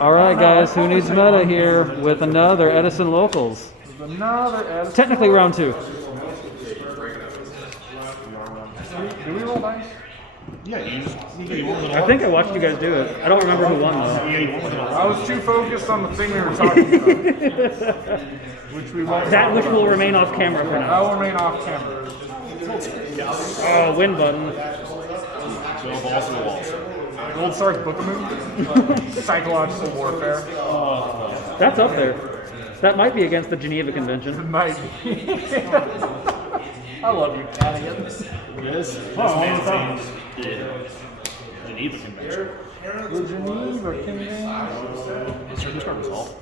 All right, guys, Who Needs Meta here with another Edison Locals. Another Edison. Technically round 2. Do we roll dice? Yeah, you won with a I think I watched you guys do it. I don't remember who won though. Yeah, you won with a I was too focused on the thing we were talking about. Which we won't. That which will remain off camera for I now. will remain off camera. Oh, win button. Go balls to the walls. Gold Star's Book-a-Moon. Psychological warfare. That's up there. That might be against the Geneva Convention. Might be. I love you, Cadigan. Yes. This man seems the Geneva Convention. The Geneva Convention. Sir, this card resolved.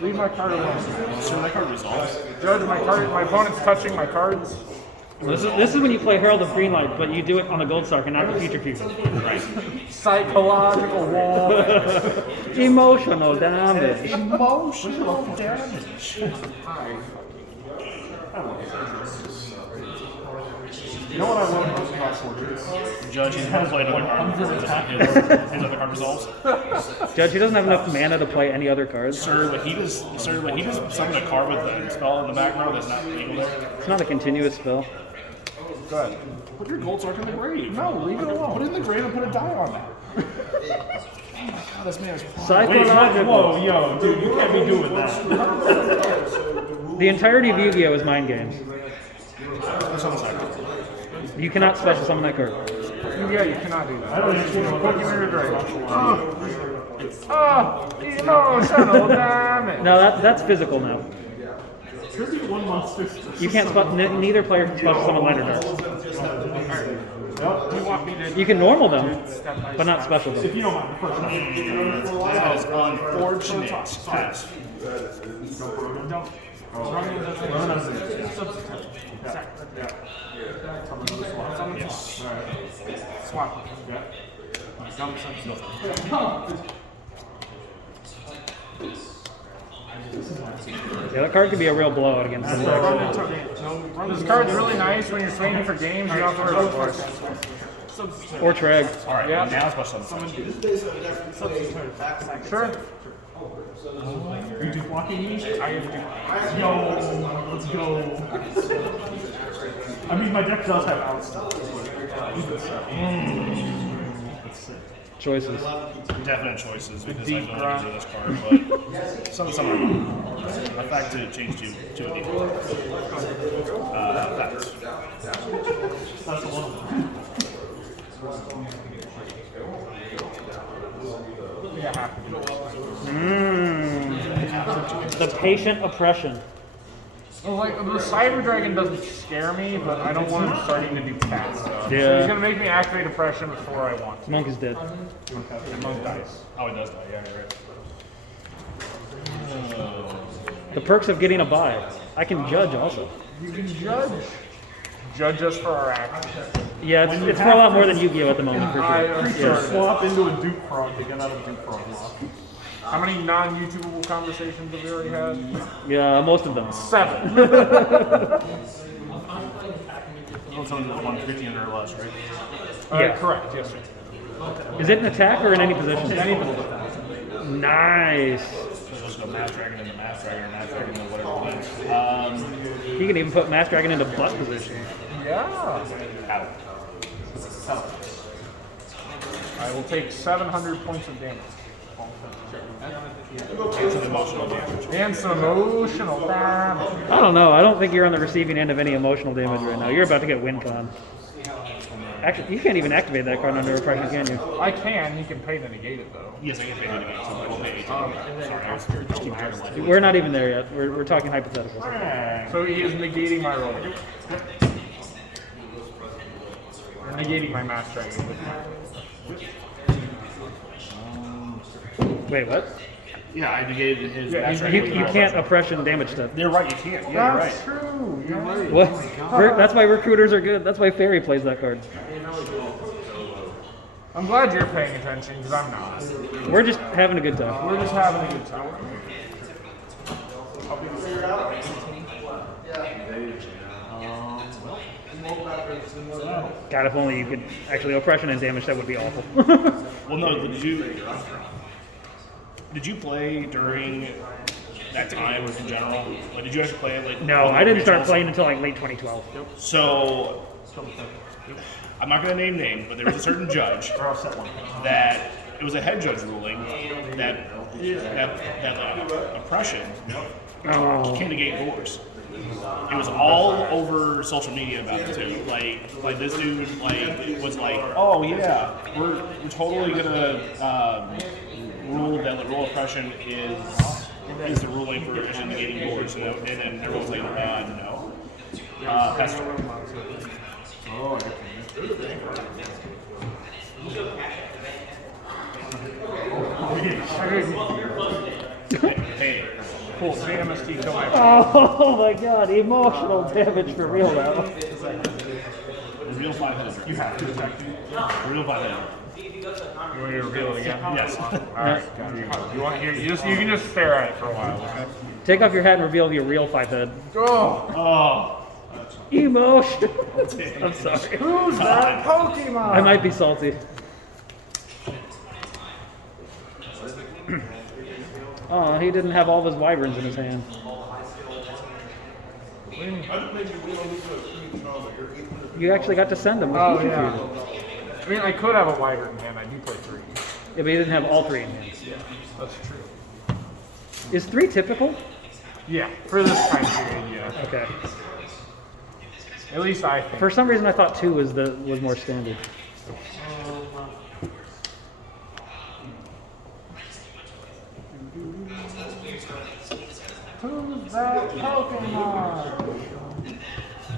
Leave my card alone. Sir, that card resolves. Judge, my opponent's touching my cards. This is when you play Herald of Greenlight, but you do it on the Gold Star and not the Future Future. Right. Psychological warfare. Emotional damage. Emotional damage. You know what I love most about Sword? Judge, he's going to play another card. His other card resolves. Judge, he doesn't have enough mana to play any other cards. Sir, when he does summon a card with a spell in the background that's not legal there. It's not a continuous spell. Good. Put your Gold Star in the grave. No, leave it alone. Put it in the grave and put a die on that. Oh my god, this man is Psychological. Whoa, yo, dude, you can't be doing that. The entirety of Yu-Gi-Oh! Is mind games. That's on the side. You cannot special summon that card. Yeah, you cannot do that. I don't even know Put you in your grave. Emotional damage. No, that's physical now. Should be 1 month sister. You can't neither player can special summon Liner Darts. You want me to? You can normal them, but not special If them. you don't mind, the first one. That is unfortunate. Pass. Yes. Swap. Yeah, that card could be a real blowout against them. This card's really nice when you're swinging for games. You don't have to worry about force. Or Treg. Alright, Yeah. now special summon. Sure. You do blocking me? I am doing. Yo, let's go. I mean, my deck does have outs. Choices. Definite choices because I don't want to do this card, but some a fact to change to a deep. Facts. That's the one. The patient oppression. Well, like the Cyber Dragon doesn't scare me, but I don't want him starting to do cat stuff. So Yeah. he's gonna make me activate oppression before I want. Monk is dead. Monk dice. Oh, it does die. Yeah, you're right. The perks of getting a buy. I can judge also. You can judge. Judge us for our actions. Yeah, it's for a lot more than Yu-Gi-Oh! At the moment, for I sure. am Yeah. sure. Swap into a Duke Frog to get out of Duke Frog lock. How many non-YouTubeable conversations have we already had? Yeah, most of them. 7. Don't tell me that 150 or less, right? Yeah. Correct. Yes, sir. Is it an attack or in any position? Anything. Nice. So let's go Mass Dragon into Mass Dragon or Mass Dragon into whatever it is. You can even put Mass Dragon into butt position. Yeah. Out. I will take 700 points of damage. It's an emotional damage. And some emotional damage. I don't know. I don't think you're on the receiving end of any emotional damage right now. You're about to get win con. Actually, you can't even activate that card under oppression, can you? I can. He can pay to negate it, though. Yes, I can pay the negate, so I will pay 18. Sorry, I was just keep trying to let you. We're not even there yet. We're talking hypotheticals. So he is negating my roll. Or negating my Mass Dragon with my... Wait, what? Yeah, I negated his Yeah, Mass you- Dragon. You can't oppression damage stuff. You're right, you can't. Yeah, you're right. That's true. You're right. What? That's why recruiters are good. That's why Fairy plays that card. I'm glad you're paying attention, because I'm not. We're just having a good time. We're just having a good time. God, if only you could actually oppression and damage, that would be awful. Well, no, did you? Did you play during that time in general? Like, did you actually play like? No, on the I didn't start regionals? playing until like late 2012. So I'm not going to name names, but there was a certain judge that it was a head judge ruling that oppression can negate divorce. It was all over social media about it too. Like this dude was like, oh yeah, we're totally gonna rule that the rule of oppression is the ruling for negating divorce, and then everyone was like, no. Pastor. Hey. Cool. JMST kill my Oh my god, emotional damage for real now. Real 500. You have to attack me. Real 500. You want me to reveal it again? Yes. Alright. You want you can just stare at it for a while, okay? Take off your hat and reveal your real 5-head. Oh! Emotion. I'm sorry. Who's that Pokemon? I might be salty. Oh, he didn't have all of his wyverns in his hand. You actually got to send them. Oh, yeah. I mean, I could have a wyvern in hand. I do play 3. Yeah, but he didn't have all 3 in hand. Yeah, that's true. Is 3 typical? Yeah, for this time period, yeah. Okay. At least I think. For some reason, I thought 2 was more standard. Who's that Pokemon?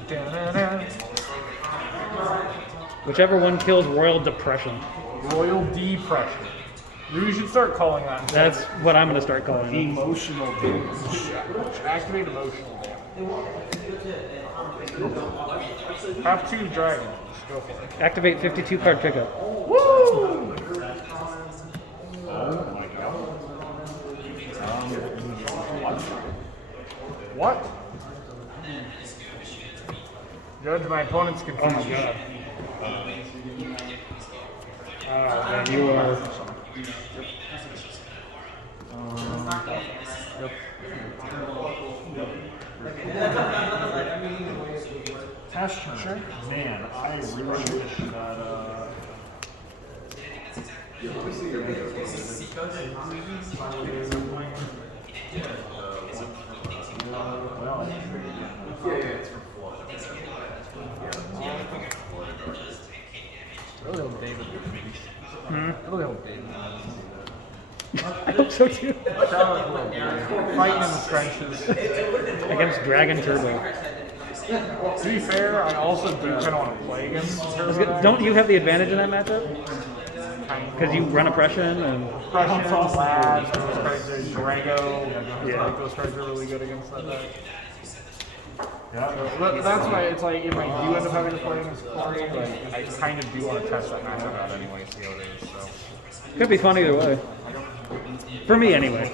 Da-da-da. Whichever one kills Royal Depression. Royal Depression. You should start calling that. That's what I'm going to start calling it. Emotional damage. Activate emotional damage. Have 2 dragons. Go for it. Activate 52 card pickup. Woo! Oh my god. What? Judge, my opponent's confused. Oh my god. Man, you are. Pass turn. Sure. Man, I really wish that. Really hope David I really hope David I hope so too. Fighting in the trenches. Against Dragon Turbo. To be fair, I also do kind of want to play against Turbo. Don't you have the advantage in that matchup? Because you run oppression and. Prussian, Labs, those cards are Drago. Yeah. Like those cards are really good against that deck. Yeah. So that's why it's like if I do end up having to play against Corey, like I kind of do want to test that matchup out anyway, see how it is. So. Could be fun either way. For me, anyway.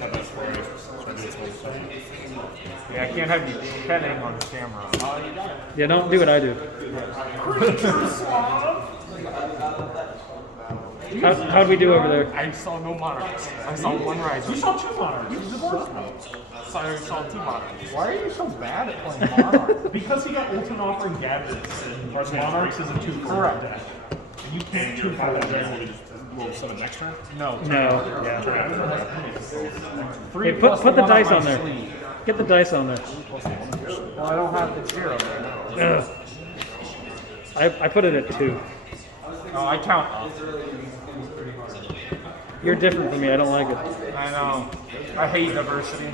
Yeah, I can't have you petting on camera. Yeah, don't do what I do. How'd we do over there? I saw no monarchs. I saw one riser. You saw 2 monarchs. I saw 2 monarchs. Why are you so bad at playing monarchs? Because he got ultimate offering gadgets, and monarchs is a 2 Correct. deck. And you can't 2 for that. Will summon next turn? No. No. Yeah. 3 Hey, plus put the one on dice my on there. sleeve. Get the dice on there. Well, I don't have the 0 there now. Ugh. I put it at 2. Oh, I count up. You're different from me. I don't like it. I know. I hate diversity.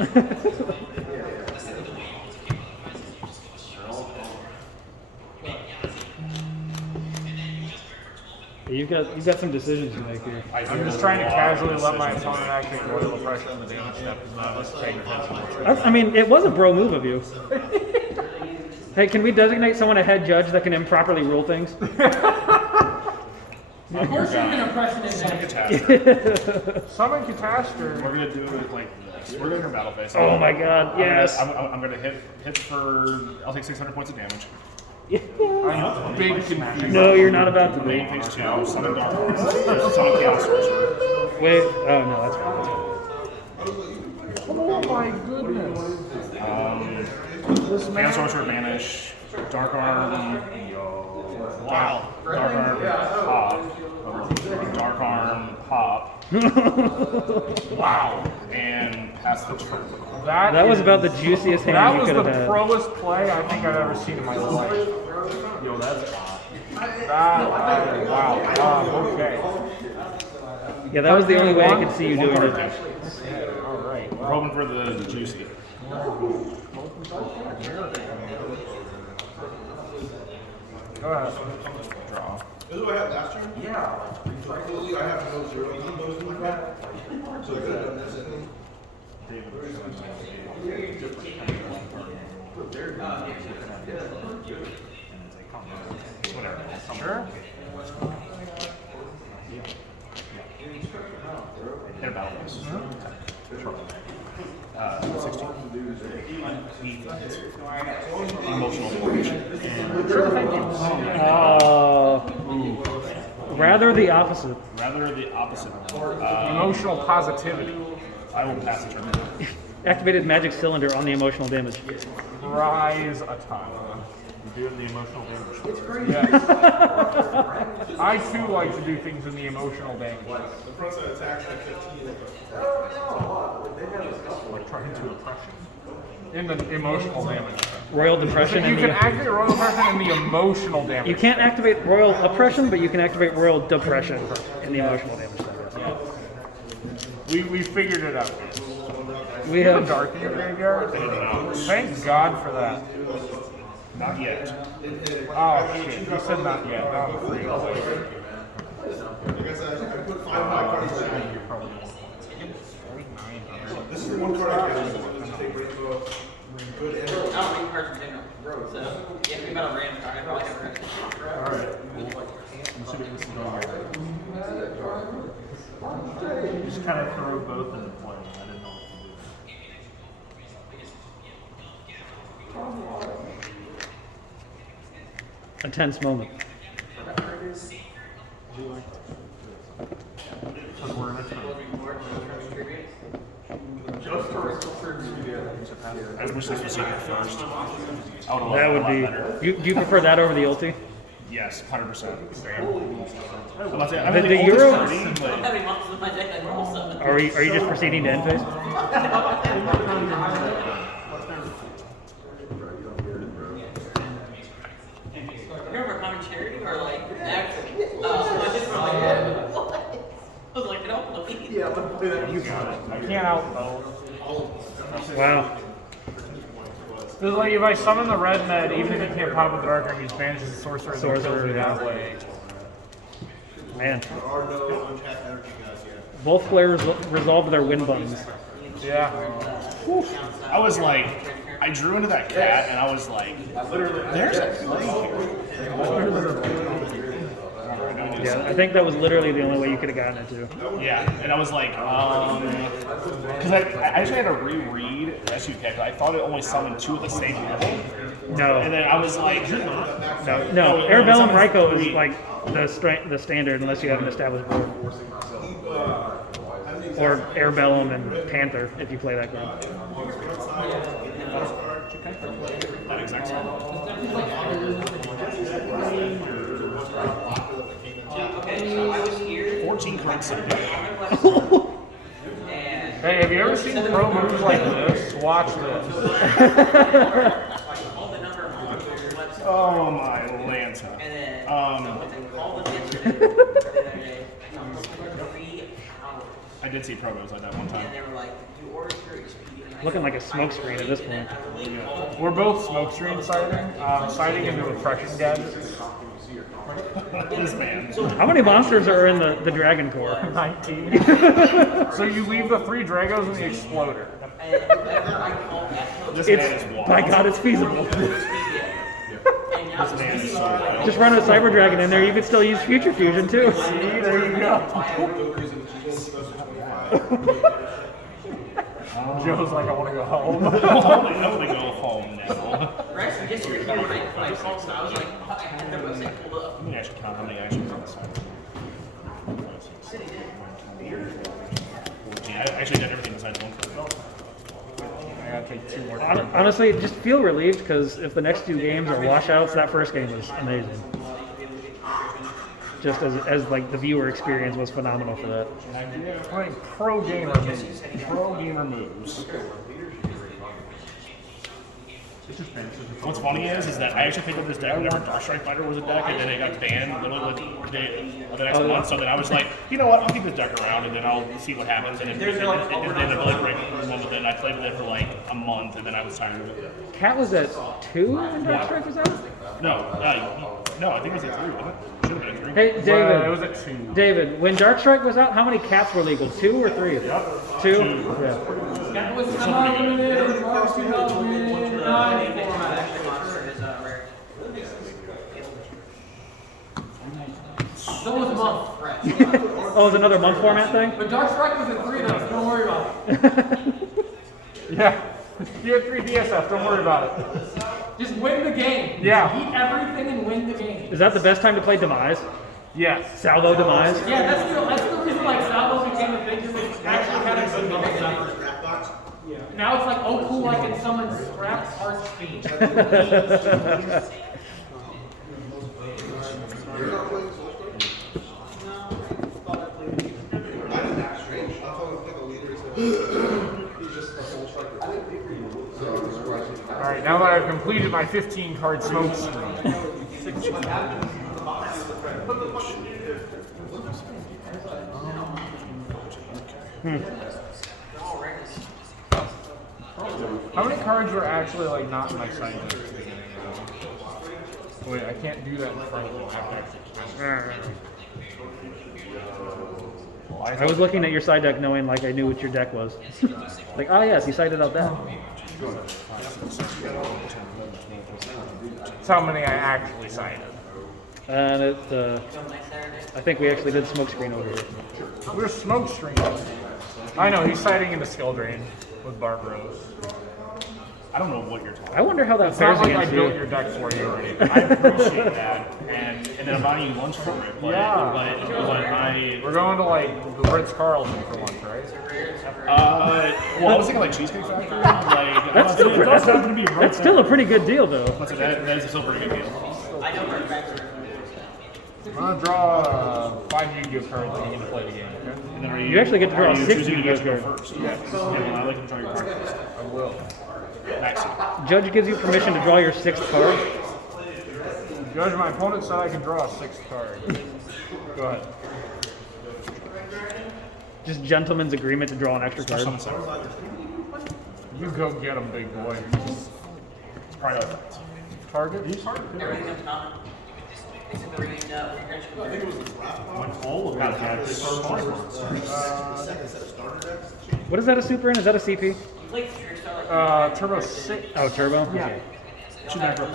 You've got some decisions to make here. I'm just trying to casually let my opponent activate royal oppression on the damage step because none of us are paying attention. I mean, it was a bro move of you. Hey, can we designate someone a head judge that can improperly rule things? Of course you can oppression in Summon that. catastrophe. Summon Catastrophe. We're gonna do it like this. We're gonna go battle phase. Oh my god, yes. I'm gonna hit for. I'll take 600 points of damage. I'm big confused. No, you're not about to Main be. phase 2. Summon Dark Horse. Summon Chaos Sorcerer. Wait, oh no, that's fine. Fan Sorcerer Banish, Dark Arm, wow, Dark Arm Pop, wow, and pass the turn. That was about the juiciest hand That you was could the have had. proest play I think I've ever seen in my life. Yo, that's hot. Wow. Okay. Yeah, that was the only way I could see you doing it. All right. We're hoping for the juicy. Go ahead. Draw. This is what I had last turn? Yeah. Completely, I have no zero combos like that. So I could have done this and Whatever. Sure. Hit a battle base. 16. Emotional damage. Rather the opposite. Rather the opposite. Emotional positivity. I will pass the turn. Activated magic cylinder on the emotional damage. Rise a ton. You're doing the emotional damage. Yes. I too like to do things in the emotional damage. the front side attacks at 15. Like trying to oppression. In the emotional damage. Royal So Depression. you and can the- activate Royal Oppression in the emotional damage. You can't activate Royal Oppression, but you can activate Royal Depression in the emotional damage. We figured it out. We You have have dark in your graveyard? Thank God for that. Not yet. Oh shit, you said not yet. That was free. I guess I put 5 of my cards back. This is the one card I can take Rainbow. Good and I don't read cards in general. So, yeah, if we got a random card, I probably never read it. Alright. You just kind of throw both into play. I didn't know what to do. a tense moment. I wish this was secret first. I would That would a lot be. better. Do you prefer that over the ulti? Yes, 100%. The Euro. How many monsters in my deck I roll summon? Are you just proceeding to end phase? Remember common charity or like actual? I was like, no, please. yeah, let's play that. You got it. I can't outvote. Wow. It's like if I summon the red med, even if he can't pop with the dark arm, he banishes the sorcerer and kills Sorcerer, me yeah. that way. Man. There are no untapped energy guys yet. Both players resolved their win buttons. Yeah. I was like, I drew into that cat, and I was like, there's a play Yeah, I think that was literally the only way you could have gotten it to. Yeah, and I was like, because I actually had to reread SUK, because I thought it only summoned 2 at the same level, and No. then I was like, No. No, Arabellum it's Ryko is three. like the standard unless you have an established board. Or Arabellum and Panther if you play that card. that exact same. Okay, so I was here. 14 corrects it. Hey, have you ever seen pro moves like this? Watch this. All the number of monsters on the website. Oh my Lanta. And then Um, all the yesterday, the other day, 3 hours. I did see promos like that one time. And they were like, you ordered your HP. And I Looking go, like a smoke screen at this and then point. I link all We're both smokescreen sighting. Sighting into oppression gadgets. This man. How many monsters are in the Dragon Core? 19. So you leave the 3 Dragos and the Exploder. and whenever I call that code, This man is It's, wild. by God, it's feasible. and now This man is so wild. Just run a Cyber Dragon in there, you could still use Future Fusion too. See, there you go. Joe's like, I want to go home. I want to go home now. Rex, just your here when I called, so I was like, I had their website pulled up. Let me actually count how many actions on the side. I actually did everything besides one. I got take 2 more. Honestly, just feel relieved because if the next 2 games are washouts, that first game was amazing. Just as like the viewer experience was phenomenal for that. Playing pro gamer moves. Pro gamer moves. What's funny is that I actually picked up this deck whenever Dark Strike Fighter was a deck, and then it got banned literally like the next month. So then I was like, you know what? I'll keep this deck around, and then I'll see what happens. And it ended up really great one, but then I played with it for like a month, and then I was tired of it. Cat was at 2 when Dark Strike was out? No, I think it was at 3, wasn't it? Should have been at 3. Hey, David. It was at 2. David, when Dark Strike was out, how many cats were legal? 2 or 3? 2? Yeah. That was semi-limited March 2009 format. So was month. Oh, it was another month format thing? But Dark Strike was at 3 though, so don't worry about it. Yeah. You had 3 DSF, don't worry about it. Just win the game. Yeah. Eat everything and win the game. Is that the best time to play Demise? Yes. Salvo Demise? Yeah, that's the reason like Salvo became a thing, because they actually had a good game. Now it's like, oh cool, I can summon Scrap Heart Speed. Alright, now that I've completed my 15 card smoke screen. How many cards were actually like not in my side deck at the beginning? Wait, I can't do that in front of them. I have to actually I was looking at your side deck knowing like I knew what your deck was. Like, oh yes, you cited out that. That's how many I actually cited. And it, I think we actually did smoke screen over here. We're smoke screen. I know, he's citing into skill drain with Barbaros. I don't know what you're talking about. I wonder how that It's fares not like I against built you. your deck for you or anything. I appreciate that, and then I'm buying you lunch for it. But, Yeah. but We're going to like the Ritz-Carlton for lunch, right? well, I was thinking like Cheesecake Factory. Like, That's still, it does happen to be right that's still a pretty good deal though. that is still a pretty good deal. I'm going to draw 5 Yu-Gi-Oh cards and you get to play the game, okay? And then are You actually get to draw are you 6 choosing Yu-Gi-Oh to go cards. first? Yes. Yeah, well, I like to draw your card first. I will. Maxi. Judge gives you permission to draw your 6th card. Judge, my opponent said I can draw a 6th card. Go ahead. Just gentleman's agreement to draw an extra card. You go get him, big boy. Probably like that. Target? Everything that's not. Except the reading, What is that a super in? Is that a CP? Turbo 6. Oh, turbo? Yeah. Okay. Two macro.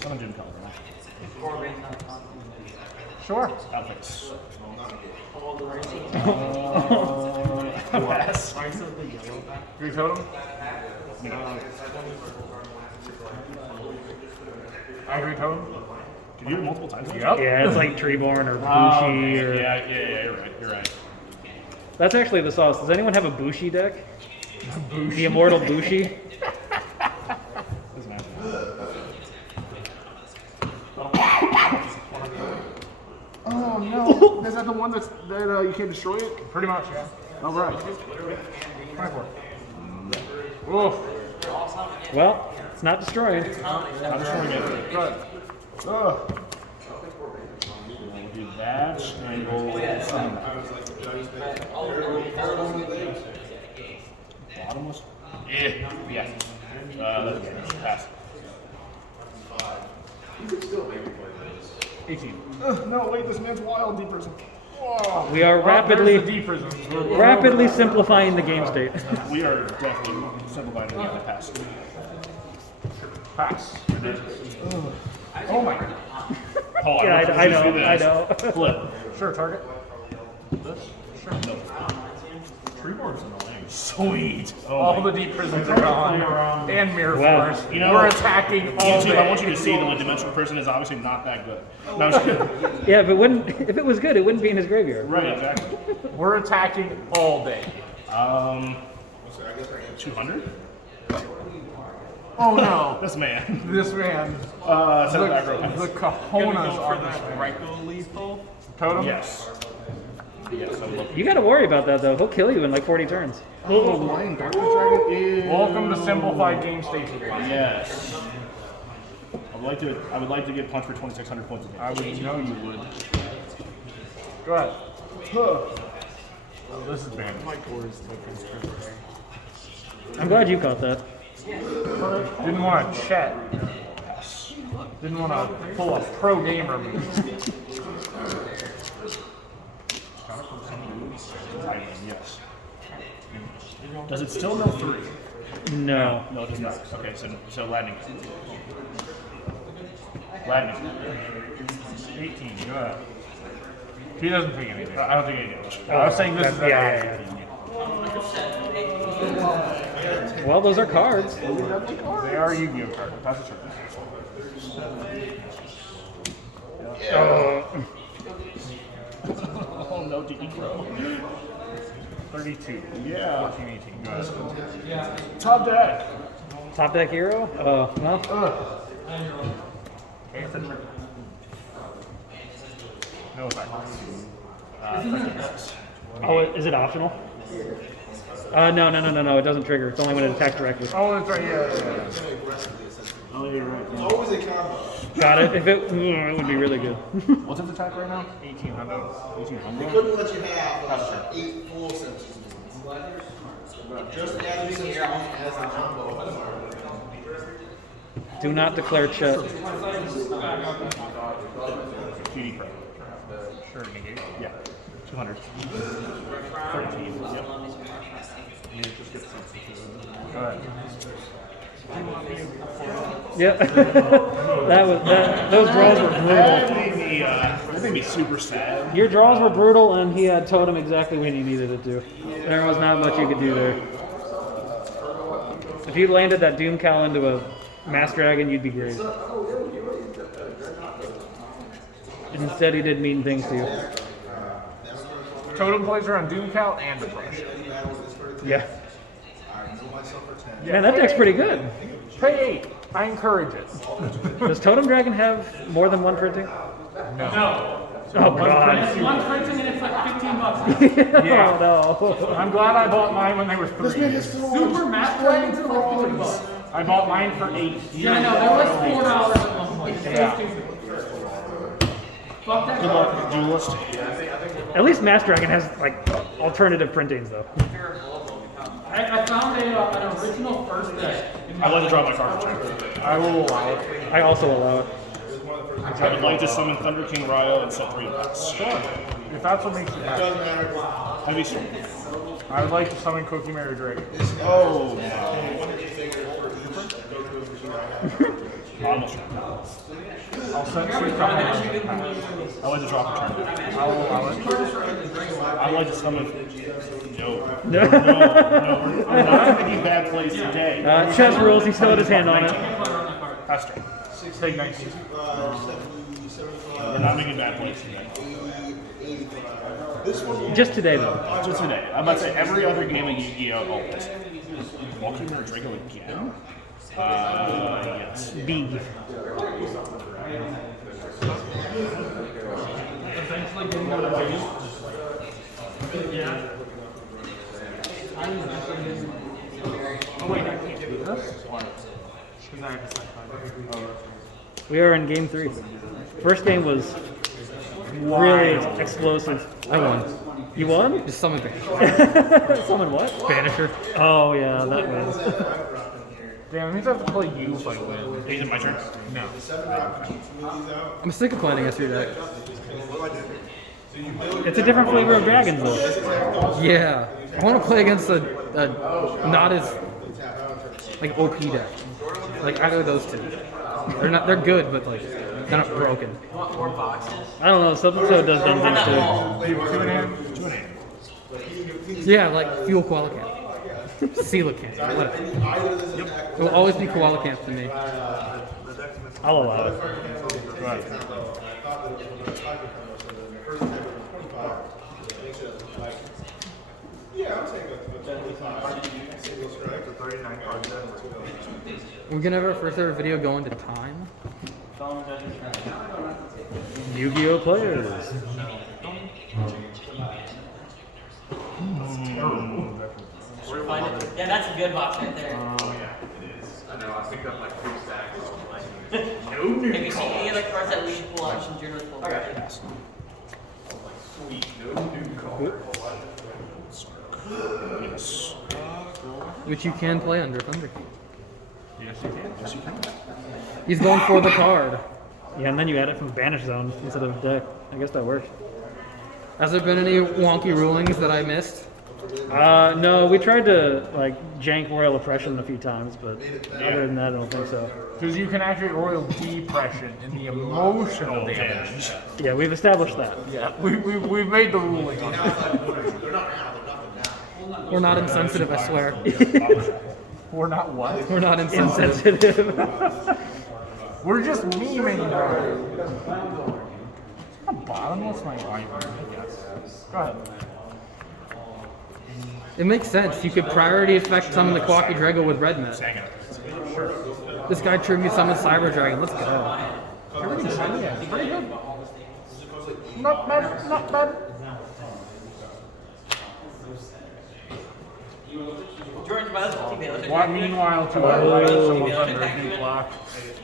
Summon Jim Color. Sure. Outfits. Pass. Green Totem? Angry Totem? Did you do it multiple times? Yep. Yeah, it's like Treeborn or Bushi or... Yeah, you're right. That's actually the sauce. Does anyone have a Bushi deck? The Immortal Bushi? Doesn't matter. Oh no! Is that the one that you can't destroy it? Pretty much, yeah. All right. 24. Oof. Well, it's not destroying. I'm destroying it. Good. Ugh. We'll do that, and we'll summon that. Bottomless? Yeah. Pass. 18. No, wait, this man's wild, deep prison. Whoa. We are rapidly simplifying the game state. We are definitely simplifying the game. Pass. Pass. Oh my god. Oh, Yeah, I know. Flip. Sure, target. This? Sure. No. Treeborn's annoying. Sweet. Oh All my the deep prisons are gone. And mirror Wow. force. You know, We're attacking all YouTube, I want day. you to see that the dimensional prison is obviously not that good. No, I'm just kidding. Yeah, if it was good, it wouldn't be in his graveyard. Right, exactly. We're attacking all day. 200? Oh no. This man. This man. Set it back real The fast. cojones are this man. Ryko lethal. Totem? Yes. Yes, I'm looking. You got to worry about that though. He'll kill you in like 40 turns. Oh, Lion Darkness Dragon is... Welcome to simplified game station. Yes. I would like to get punched for 2,600 points a game. I would know you would. Go ahead. Oh, this is bad. My core is I'm glad you caught that. Didn't want to chat. Didn't want to pull a pro gamer move. Yes. Does it still know 3? No. No, it does not. Okay, so lightning. Lightning. 18. Go ahead. He doesn't take anything. I don't think any damage. I was saying this is yeah. Well, those are cards. They are Yu-Gi-Oh cards. That's a certain. Oh no, DE Crow. 32. Yeah. 14, 18. Go ahead. Top deck. Top deck hero? Oh, well. No effect. Oh, is it optional? No. It doesn't trigger. It's only when it attacks directly. Oh, that's right. Yeah. Oh, you're right. It's always a combo. Got it. If it would be really good. What's its attack right now? 1800. 1,800. Couldn't let you have 8 full senses. Just add these as a combo. Do not declare chet. GD Crow. Sure, negate. Yeah. 200. 13. Yep. Go ahead. Yep. Those draws were brutal. That made me super sad. Your draws were brutal, and he had totem exactly when he needed it to. There was not much you could do there. If you landed that Doom Cal into a Mass Dragon, you'd be great. Instead, he did mean things to you. Totem plays around Doom Cal and Depression. Yeah. Man, that deck's pretty good. Pay 8. I encourage it. Does Totem Dragon have more than one printing? No. Oh, God. It's one printing and it's like $15. Yeah. Oh, no. I'm glad I bought mine when they were 3. Super Mass Dragons are like $40. I bought mine for 8. Yeah, I know. They're like $4 at one point. Yeah. Fuck that. Good luck, duelist. At least Mass Dragon has, like, alternative printings, though. I found an original first deck. I'd like to draw my card for check. I will allow it. I also allow it. I would like to summon Thunder King Ryo and set 3 effects. Sure. If that's what makes you happy. Heavy Storm. I would like to summon Cookie Mary Dragon. Oh, almost. I'll set 3 copies. I like to draw for turn. I will allow it. I'd like to summon. No. I'm not in a bad place today. Chess rules, he still had his hand on it. Hester. Take 19. We're not making a bad place today. Just today, though. Just today. I'm about to say every other game of Yu-Gi-Oh! Always. Walking or Draco again? Yes. B. Oh wait, I can't do this? Because I have to set 5. We are in game 3. First game was really explosive. I won. You won? Just summon Banisher. Summon what? Banisher. Oh, yeah, that wins. Damn, it means I have to play you if I win. Is it my turn? No. I'm sick of playing against your deck. It's a different flavor of dragons, though. Yeah. I want to play against a not as like OP deck. Like either of those two. They're good, but like they're not broken. I don't know, so does dumb things too. Leave 2 in hand. Yeah, like Fuel Qualicat. Coelacanth, whatever. Either of this attack It will always be Coelacanth to me. I'll allow it. I thought that it was going to attack the combo, so the first attack was 25. Makes it like, yeah, I'm saying a 25 single strike. 39 cards. We're gonna have our first ever video go into time. Yu-Gi-Oh players. Yeah, that's a good box right there. I know, I picked up like 3 stacks. Have you seen any other cards that we should pull out? Some journalists pull out? Sweet, no new card. Yes. Which you can play under Thunder King. Yes, you can. Yes, you can. He's going for the card. Yeah, and then you add it from Banish Zone instead of deck. I guess that works. Has there been any wonky rulings that I missed? No, we tried to like jank Royal Oppression a few times, but other than that, I don't think so. Because you can activate Royal Depression in the emotional damage. Yeah, we've established that. Yeah, we've made the ruling on it. We're not insensitive, I swear. We're not what? We're not insensitive. Insensitive. We're just memeing now. Bottomless my library, yes. Go ahead. It makes sense. You could priority effect summon the Quacky Drago with Red Met. This guy tribute summons Cyber Dragon. Let's go. Everything's yeah, it's pretty good. Not bad, not bad. George, by the way, Why, meanwhile, to our right, someone's under a new block.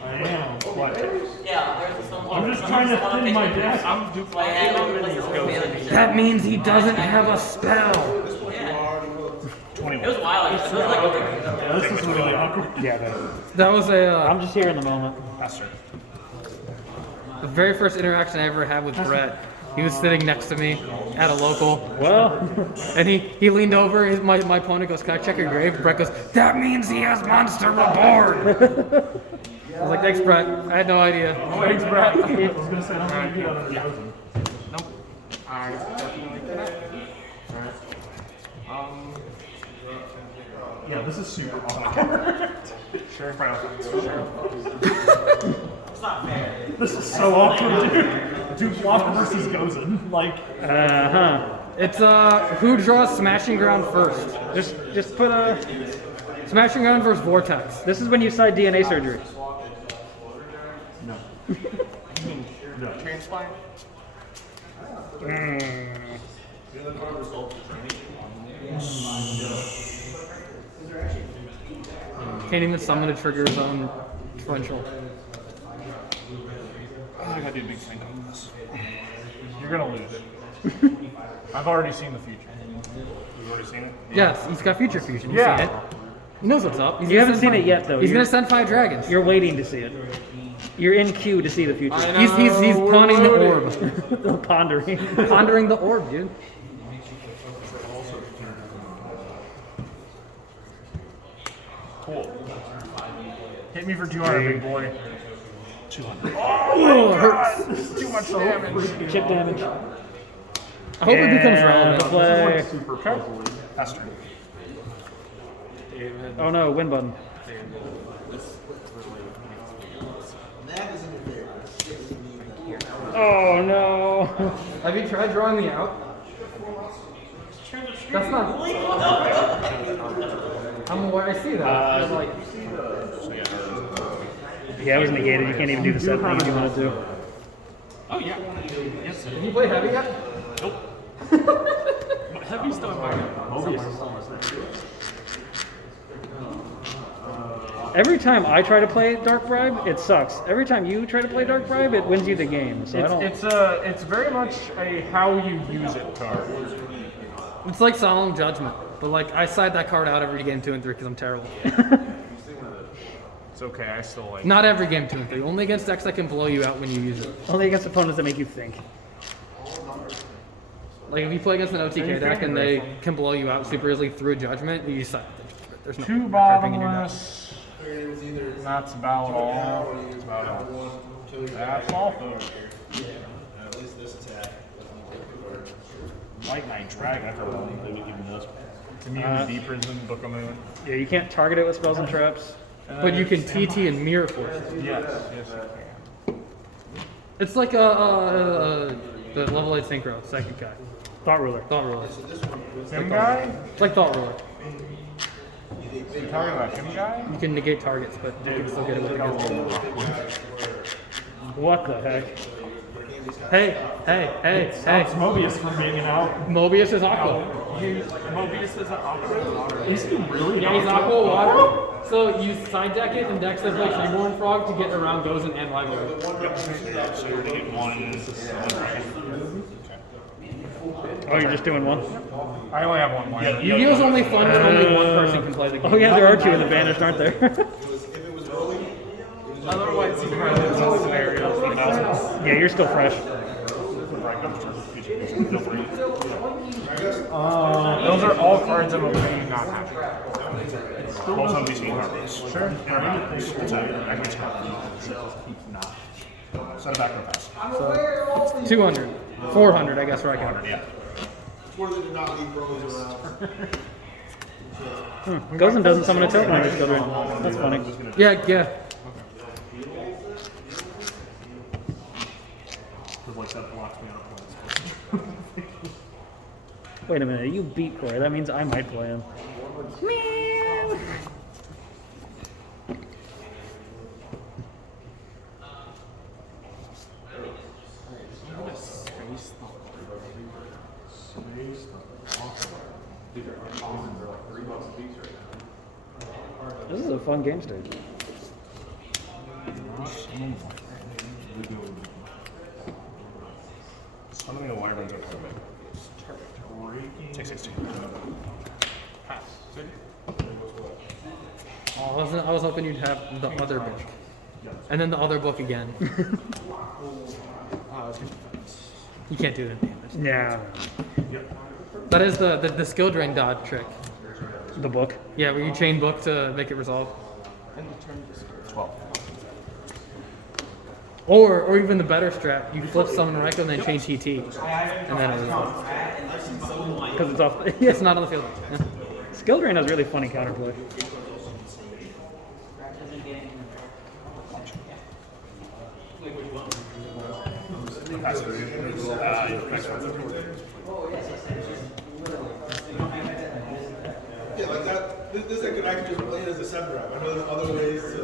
I am. What? yeah, there's some. I'm just trying to thin my deck. I'm duplicating. That means he doesn't have a spell. It was wild. It was like Yeah, this is really awkward. Yeah, That was I'm just here in the moment. Faster. the very first interaction I ever had with Brett. He was sitting next to me at a local. Well, And he leaned over, my opponent goes, "Can I check your grave?" Brett goes, "That means he has Monster Reborn!" I was like, "Thanks, Brett. I had no idea." Thanks, Brett. I was gonna say, I don't think you have any chosen. Nope. Alright, definitely connect. Alright. Yeah, this is super awkward. Sure. It's not fair. This is so awkward, dude. Dude, Block versus Gozen. Like, It's who draws Smashing Ground first? just put a. Smashing Ground versus Vortex. This is when you side DNA surgery. Transplant? Can't even summon a trigger zone differential. Oh, I gotta do a big thing on this. You're gonna lose it. I've already seen the future. You've already seen it? Yes, he's got Future Fusion. You've Yeah. seen it. He knows what's up. He's You gonna haven't send seen it five- yet, though. He's You're- gonna send 5 dragons. You're waiting to see it. You're in queue to see the future. He's pawning the orb. Pondering. Pondering the orb, dude. Cool. Hit me for 200, big boy. 200. Oh, it hurts. This is too much damage. Chip damage. I hope it becomes And relevant. play. Super puzzling. Faster. Oh no, win button. Oh no. Have you tried drawing me out? That's not. I'm aware. I see that. It's like, Yeah, it was negated. You can't even do the set thing if you wanted to. Oh, yeah. Yes. have you played heavy yet? Nope. Heavy's still in my Every time I try to play Dark Bribe, it sucks. Every time you try to play Dark Bribe, it wins you the game. So I don't. It's very much a how you use it card. It's like Solemn Judgment, but like I side that card out every game 2 and 3 because I'm terrible. It's okay, I still like. Not every game 2 and 3. Only against decks that can blow you out when you use it. Only against opponents that make you think. Like if you play against an OTK deck and they can blow you out super easily through Judgment, you side. There's no Two carving in your deck. bottomless. That's about all. That's about all. That's all, folks. At least this attack. Light Knight Dragon. I forgot what they would give me this. Immunity, Prison, Book of Moon. Yeah, you can't target it with spells and traps. But you can TT and Mirror Force. Yes, yes, you It's like the level 8 synchro, second guy. Thought ruler. Thought Ruler. can. Him guy? It's like Thought Ruler. You talking about him guy? You can negate targets, but you can still get it with the What the heck? Hey. Stops Mobius from being out. Mobius is Aqua. Mobius is an Aqua. Is he really? Yeah, he's Aqua Water. So you side deck it and deck stuff like Reborn Frog to get around Gozen and Rivalry. Yep. So you're gonna get one. Oh, you're just doing one? I only have one more. Yu-Gi-Oh's only fun when only one person can play the game. Oh yeah, there are two in the banished, aren't there? Otherwise, you run into scenarios like Yeah, you're still fresh. those are all cards I'm okay not having. Both of these cards. Sure. Set a back row pass. So 200. 400, I guess, right now. Yeah. Or they did not leave rows around. Gozen doesn't summon a token on his children. That's funny. Yeah. Wait a minute, you beat Corey. That means I might play him. Man. This is a fun game stage. How many wyverns are there? Take 16. Oh, I was hoping you'd have the other book. And then the other book again. You can't do it in damage. Yeah. That is the skill drain dodge trick. The book. Yeah, where you chain book to make it resolve. 12. Or even the better strat, you flip summon Reiko and then chain TT. And then it resolves. Because it's off. It's not on the field. Yeah. Skill Drain has really funny counterplay. Yeah, like that. This I could actually just play it as a 7-drop. I know there's other ways to.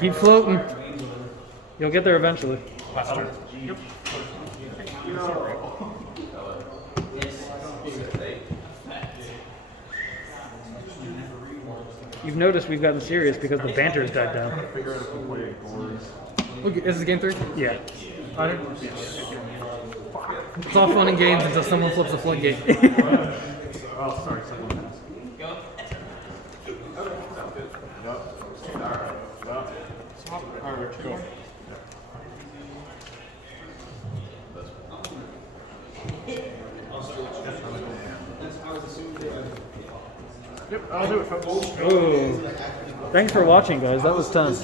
Keep floating. You'll get there eventually. Yep. You've noticed we've gotten serious because the banter has died down. Okay, this is game 3? Yeah. It's all fun and games until someone flips a floodgate. Oh, sorry. Alright, cool. Yep, I'll do it, folks. Oh. Thanks for watching, guys. That was 10.